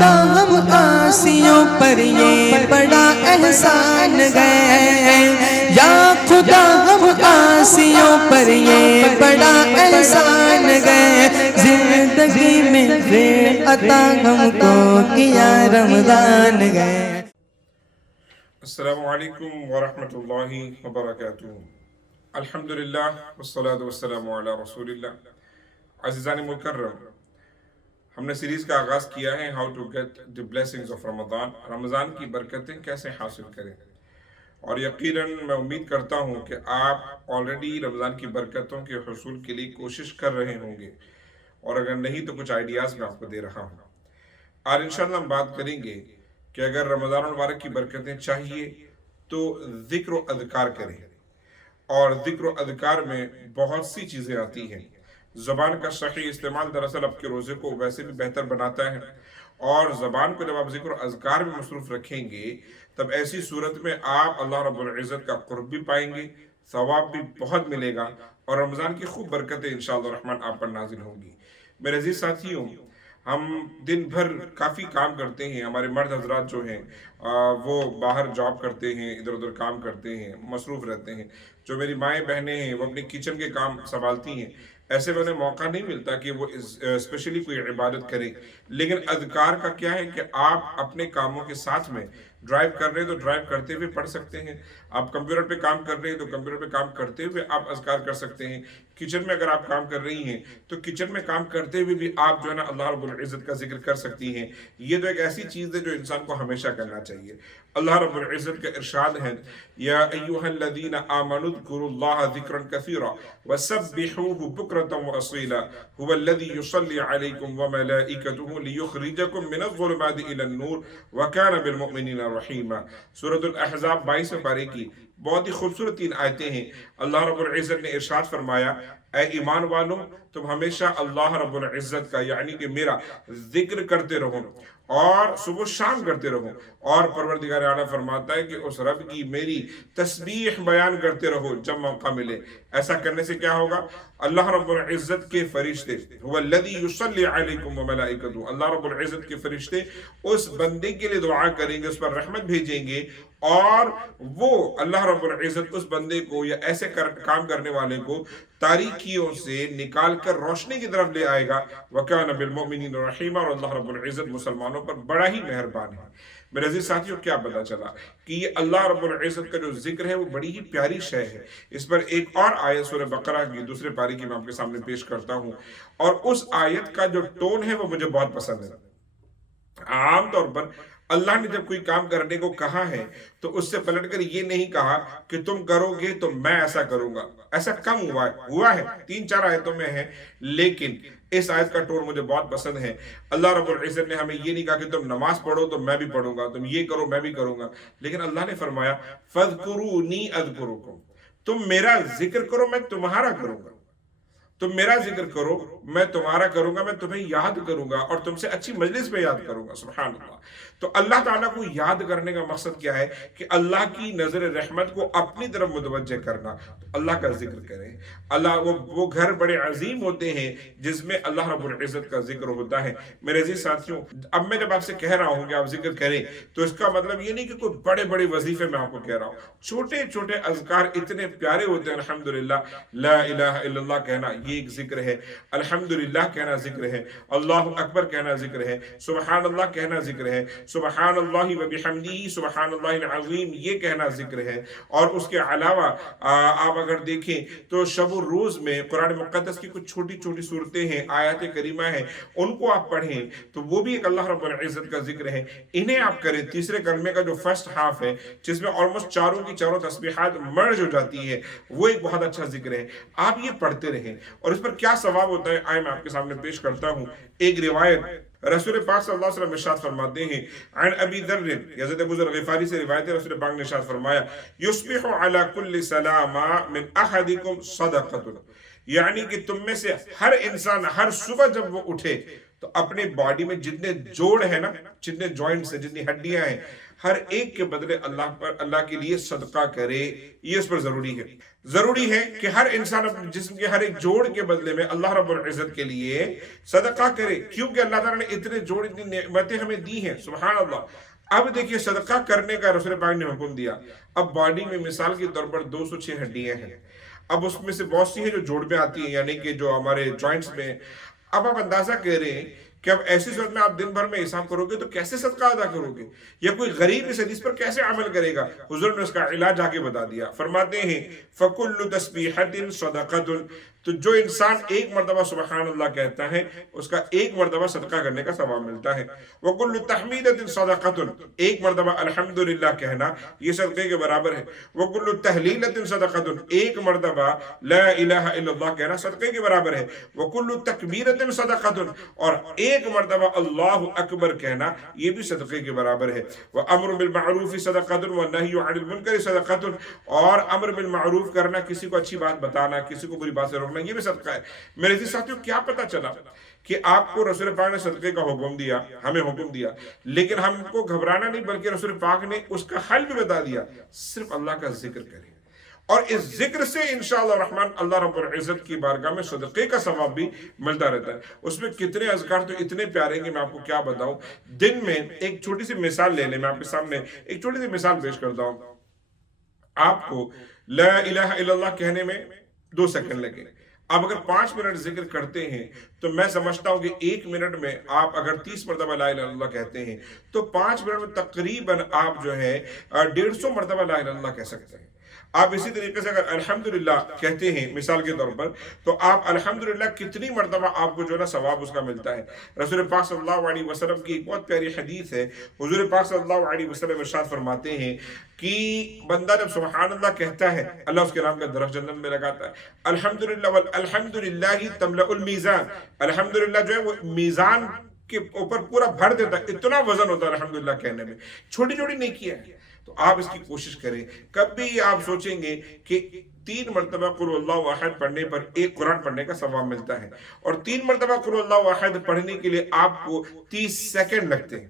خدا ہم آسیوں پر یہ بڑا احسان گئے، یا خدا ہم آسیوں پر یہ بڑا احسان گئے، زندگی میں پھر عطا ہم کو کیا رمضان گئے۔ السلام علیکم ورحمۃ اللہ وبرکاتہ۔ الحمدللہ والصلاة والسلام علی رسول اللہ۔ عزیزان مکرم، ہم نے سیریز کا آغاز کیا ہے how to get the blessings of Ramadan, Ramadan کی برکتیں کیسے حاصل کریں، اور یقیناً میں امید کرتا ہوں کہ آپ آلریڈی رمضان کی برکتوں کے حصول کے لیے کوشش کر رہے ہوں گے، اور اگر نہیں تو کچھ آئیڈیاز میں آپ کو دے رہا ہوں۔ آج انشاءاللہ ہم بات کریں گے کہ اگر رمضان المبارک کی برکتیں چاہیے تو ذکر و اذکار کریں، اور ذکر و اذکار میں بہت سی چیزیں آتی ہیں۔ زبان کا صحیح استعمال دراصل آپ کے روزے کو ویسے بھی بہتر بناتا ہے، اور زبان کو جب آپ ذکر و اذکار میں مصروف رکھیں گے تب ایسی صورت میں آپ اللہ رب العزت کا قرب بھی پائیں گے، ثواب بھی بہت ملے گا، اور رمضان کی خوب برکتیں انشاءاللہ الرحمن آپ پر نازل ہوں گی۔ میرے عزیز ساتھیوں، ہم دن بھر کافی کام کرتے ہیں، ہمارے مرد حضرات جو ہیں وہ باہر جاب کرتے ہیں، ادھر ادھر کام کرتے ہیں، مصروف رہتے ہیں۔ جو میری مائیں بہنیں ہیں وہ اپنے کچن کے کام سنبھالتی ہیں، ایسے میں انہیں موقع نہیں ملتا کہ وہ اسپیشلی کوئی عبادت کریں۔ لیکن اذکار کا کیا ہے کہ آپ اپنے کاموں کے ساتھ میں ڈرائیو کر رہے ہیں تو ڈرائیو کرتے ہوئے پڑھ سکتے ہیں، آپ کمپیوٹر پہ کام کر رہے ہیں تو کمپیوٹر پہ کام کرتے ہوئے آپ اذکار کر سکتے ہیں، کچن میں اگر آپ کام کر رہی ہیں تو کچن میں کام کرتے ہوئے بھی آپ جو ہے نا اللہ رب العزت کا ذکر کر سکتی ہیں۔ یہ تو ایک ایسی چیز ہے جو انسان کو ہمیشہ کرنا چاہیے۔ اللہ رب العزت کا ارشاد ہے، یا ایھا الذین آمنوا اذکروا اللہ ذکرا کثیرا وسبحوہ بکرۃ واصیلا ھو الذی یصلی علیکم وملائکتہ لیخرجکم من الظلمات الی النور وکان بالمؤمنین رحیما۔ سورۃ الاحزاب 22 پارے کی بہت ہی خوبصورت 3 آیتیں ہیں۔ اللہ رب العزت نے ارشاد فرمایا، اے ایمان والو، تم ہمیشہ اللہ رب العزت کا یعنی کہ میرا ذکر کرتے رہو اور صبح شام کرتے رہو، اور پروردگار اعلیٰ فرماتا ہے کہ اس رب کی میری تسبیح بیان کرتے رہو جب موقع ملے۔ ایسا کرنے سے کیا ہوگا؟ اللہ رب العزت کے فرشتے هو الذی یصلی علیکم وملائکتہ، اللہ رب العزت کے فرشتے اس بندے کے لیے دعا کریں گے، اس پر رحمت بھیجیں گے، اور وہ اللہ رب العزت اس بندے کو یا ایسے کام کرنے والے کو تاریکیوں سے نکال کر روشنی کی طرف لے آئے گا۔ وَكَانَ بِالْمُؤْمِنِينَ رَحِيمًا، اور اللہ رب العزت مسلمانوں پر بڑا ہی مہربان ہے۔ میرے عزیز ساتھیوں، کیا پتا چلا کہ یہ اللہ رب العزت کا جو ذکر ہے وہ بڑی ہی پیاری شے ہے۔ اس پر ایک اور آیت سورہ بقرہ کی 2 پارے کی میں آپ کے سامنے پیش کرتا ہوں، اور اس آیت کا جو ٹون ہے وہ مجھے بہت پسند ہے۔ عام طور پر اللہ نے جب کوئی کام کرنے کو کہا ہے تو اس سے پلٹ کر یہ نہیں کہا کہ تم کرو گے تو میں ایسا کروں گا۔ ایسا کم ہوا ہے 3-4 آیتوں میں ہے، لیکن اس آیت کا ٹون مجھے بہت پسند ہے۔ اللہ رب العزت نے ہمیں یہ نہیں کہا کہ تم نماز پڑھو تو میں بھی پڑھوں گا، تم یہ کرو میں بھی کروں گا، لیکن اللہ نے فرمایا فَاذْكُرُونِي أَذْكُرُكُمْ، تم میرا ذکر کرو میں تمہارا کروں گا، تم میرا ذکر کرو میں تمہارا کروں گا، میں تمہیں یاد کروں گا اور تم سے اچھی مجلس میں یاد کروں گا۔ سبحان اللہ۔ تو اللہ تعالیٰ کو یاد کرنے کا مقصد کیا ہے کہ اللہ کی نظر رحمت کو اپنی طرف متوجہ کرنا، تو اللہ کا ذکر کریں۔ اللہ وہ گھر بڑے عظیم ہوتے ہیں جس میں اللہ رب العزت کا ذکر ہوتا ہے۔ میرے عزیز ساتھیوں، اب میں جب آپ سے کہہ رہا ہوں کہ آپ ذکر کریں تو اس کا مطلب یہ نہیں کہ کوئی بڑے بڑے وظیفے میں آپ کو کہہ رہا ہوں، چھوٹے چھوٹے اذکار اتنے پیارے ہوتے ہیں۔ الحمدللہ، لا الہ الا اللہ کہنا یہ ایک ذکر ہے، الحمدللہ کہنا ذکر ہے، اللہ اکبر کہنا ذکر ہے، سبحان اللہ کہنا ذکر ہے، سبحان اللہ وبحمدہ سبحان اللہ العظیم یہ کہنا ذکر ہے۔ اور اس کے علاوہ آپ اگر دیکھیں تو شب و روز میں قرآن مقدس کی کچھ چھوٹی چھوٹی صورتیں ہیں، آیات کریمہ ہیں، ان کو آپ پڑھیں تو وہ بھی ایک اللہ رب العزت کا ذکر ہے۔ انہیں آپ کریں۔ تیسرے کلمے کا جو فرسٹ ہاف ہے جس میں آلموسٹ چاروں کی چاروں تسبیحات مرج ہو جاتی ہے، وہ ایک بہت اچھا ذکر ہے، آپ یہ پڑھتے رہیں۔ اور اس پر کیا ثواب ہوتا ہے آئے میں آپ کے سامنے پیش کرتا ہوں۔ ایک روایت رسول پاک صلی اللہ علیہ وسلم ارشاد فرماتے ہیں، عن ابی ذر، حضرت ابو ذر غفاری سے روایت ہے، رسول پاک نے ارشاد فرمایا، یصبح علی کل سلامہ من احدکم صدقۃ، یعنی کہ تم میں سے ہر انسان ہر صبح جب وہ اٹھے تو اپنے باڈی میں جتنے جوڑ ہیں نا، جتنے جوائنٹس ہیں، جتنی ہڈیاں ہیں، ہر ایک کے بدلے اللہ کے لیے صدقہ کرے، یہ اس پر ضروری ہے کہ ہر انسان اپنے جسم کے ہر ایک جوڑ کے بدلے میں اللہ رب العزت کے لیے صدقہ کرے، کیونکہ اللہ تعالیٰ نے اتنے جوڑ، اتنی نعمتیں ہمیں دی ہیں، سبحان اللہ۔ اب دیکھیے صدقہ کرنے کا رسول پاک نے حکم دیا۔ اب باڈی میں مثال کے طور پر 206 ہڈیاں ہیں، اب اس میں سے بہت سی ہیں جو جوڑ میں آتی ہیں، یعنی کہ جو ہمارے جوائنٹس میں۔ اب آپ اندازہ کر رہے ہیں کہ اب ایسی صورت میں آپ دن بھر میں حساب کرو گے تو کیسے صدقہ ادا کرو گے، یا کوئی غریب اس حدیث پر کیسے عمل کرے گا؟ حضور نے اس کا علاج آگے بتا دیا، فرماتے ہیں فَكُلُّ تَسْبِيحَةٍ صَدَقَةٌ، تو جو انسان ایک مرتبہ سبحان اللہ کہتا ہے اس کا ایک مرتبہ صدقہ کرنے کا ثواب ملتا ہے۔ وَكُلُّ تَحْمِيدَةٍ صَدَقَةٌ، ایک مرتبہ الحمدللہ کہنا یہ صدقے کے برابر ہے۔ وَكُلُّ تَحْلِيلَةٍ صَدَقَةٌ، ایک مرتبہ لا الہ الا اللہ کہنا صدقے کے برابر ہے۔ وَكُلُّ تَكْبِيرَةٍ صَدَقَةٌ، اور ایک مرتبہ اللہ اکبر کہنا یہ بھی صدقے کے برابر ہے۔ وَأَمْرُ بِالْمَعْرُوفِ صَدَقَةٌ وَالنَّهْيُ عَنِ الْمُنْكَرِ صَدَقَةٌ، اور امر بالمعروف کرنا، کسی کو اچھی بات بتانا، کسی کو بری بات سے روکنا، یہ بھی صدقہ ہے۔ میرے عزیز ساتھیوں، کیا پتہ چلا کہ آپ کو رسول پاک نے صدقے کا حکم دیا، ہمیں حکم دیا، لیکن ہم کو گھبرانا نہیں بلکہ رسول پاک نے اس کا حل بھی بتا دیا، صرف اللہ کا ذکر کریں، اور اس ذکر سے انشاءاللہ الرحمن اللہ رب العزت کی بارگاہ میں صدقے کا ثواب بھی ملتا رہتا ہے۔ اس میں کتنے اذکار تو اتنے پیارے ہیں کہ میں آپ کو کیا بتاؤں۔ دن میں ایک چھوٹی سی مثال لے لیں، میں آپ کے سامنے ایک چھوٹی سی مثال پیش کرتا ہوں۔ آپ کو لا الہ الا اللہ کہنے میں 2 سیکنڈ لگے، آپ اگر 5 منٹ ذکر کرتے ہیں تو میں سمجھتا ہوں کہ 1 منٹ میں آپ اگر 30 مرتبہ لا الہ الا اللہ کہتے ہیں تو 5 منٹ میں تقریباً آپ جو ہے 150 مرتبہ لا الہ الا اللہ کہہ سکتے ہیں۔ آپ اسی طریقے سے اگر الحمدللہ کہتے ہیں مثال کے طور پر، تو آپ الحمدللہ کتنی مرتبہ آپ کو جو ہے نا ثواب اس کا ملتا ہے۔ رسول پاک صلی اللہ علیہ وسلم کی ایک بہت پیاری حدیث ہے، حضور پاک صلی اللہ علیہ وسلم ارشاد فرماتے ہیں کہ بندہ جب سبحان اللہ کہتا ہے اللہ اس کے نام کا درخت جنت میں لگاتا ہے۔ الحمدللہ والحمدللہ تملأ المیزان، الحمدللہ جو ہے وہ میزان کے اوپر پورا بھر دیتا ہے، اتنا وزن ہوتا ہے الحمدللہ کہنے میں، چھوٹی چھوٹی نیکیاں ہیں۔ تو آپ اس کی کوشش کریں، کبھی آپ سوچیں گے کہ 3 مرتبہ قل اللہ احد پڑھنے پر 1 قرآن پڑھنے کا ثواب ملتا ہے، اور 3 مرتبہ قل اللہ احد پڑھنے کے لیے آپ کو 30 سیکنڈ لگتے ہیں،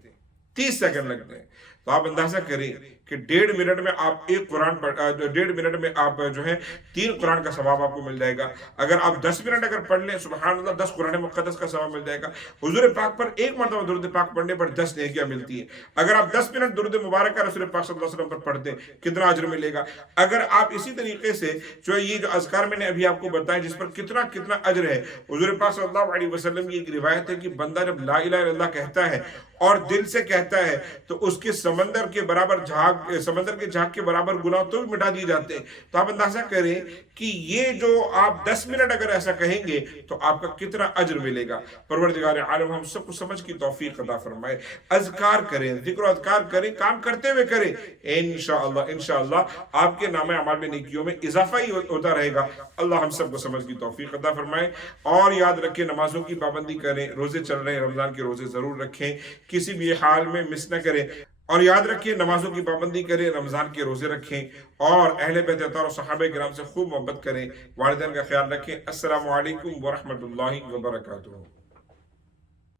30 سیکنڈ لگتے ہیں۔ تو آپ اندازہ کریں کہ 1.5 منٹ میں آپ 1 قرآن 1.5 منٹ میں آپ جو ہے 3 قرآن کا ثواب آپ کو مل جائے گا۔ اگر آپ 10 منٹ اگر پڑھ لیں سبحان اللہ، 10 قرآن مقدس کا ثواب مل جائے گا۔ حضور پاک پر 1 مرتبہ درود پاک پڑھنے پر 10 نیکیاں ملتی ہیں۔ اگر آپ 10 منٹ درود مبارک کا رسول پاک صلی اللہ علیہ وسلم پر پڑھتے کتنا اجر ملے گا۔ اگر آپ اسی طریقے سے جو یہ جو اذکار میں نے ابھی آپ کو بتایا جس پر کتنا اجر ہے، حضور پاک صلی اللہ علیہ وسلم کی ایک روایت ہے کہ بندہ جب لا الہ الا اللہ کہتا ہے اور دل سے کہتا ہے تو اس کے سمندر کے جھاگ کے برابر گناہ تو بھی مٹا دیے جاتے ہیں۔ تو آپ اندازہ کریں کہ یہ جو آپ 10 منٹ اگر ایسا کہیں گے تو آپ کا کتنا اجر ملے گا۔ پروردگار عالم ہم سب کو سمجھ کی توفیق عطا فرمائے۔ اذکار کریں، ذکر و اذکار کریں، کام کرتے ہوئے کریں، انشاءاللہ آپ کے نامہ اعمال میں نیکیوں میں اضافہ ہی ہوتا رہے گا۔ اللہ ہم سب کو سمجھ کی توفیق عطا فرمائے۔ اور یاد رکھیں نمازوں کی پابندی کریں، روزے چل رہے ہیں رمضان کے روزے ضرور رکھیں، کسی بھی حال میں مس نہ کریں، اور یاد رکھیں نمازوں کی پابندی کریں، رمضان کے روزے رکھیں، اور اہل بیت اطہار اور صحابہ کرام سے خوب محبت کریں، والدین کا خیال رکھیں۔ السلام علیکم ورحمۃ اللہ وبرکاتہ۔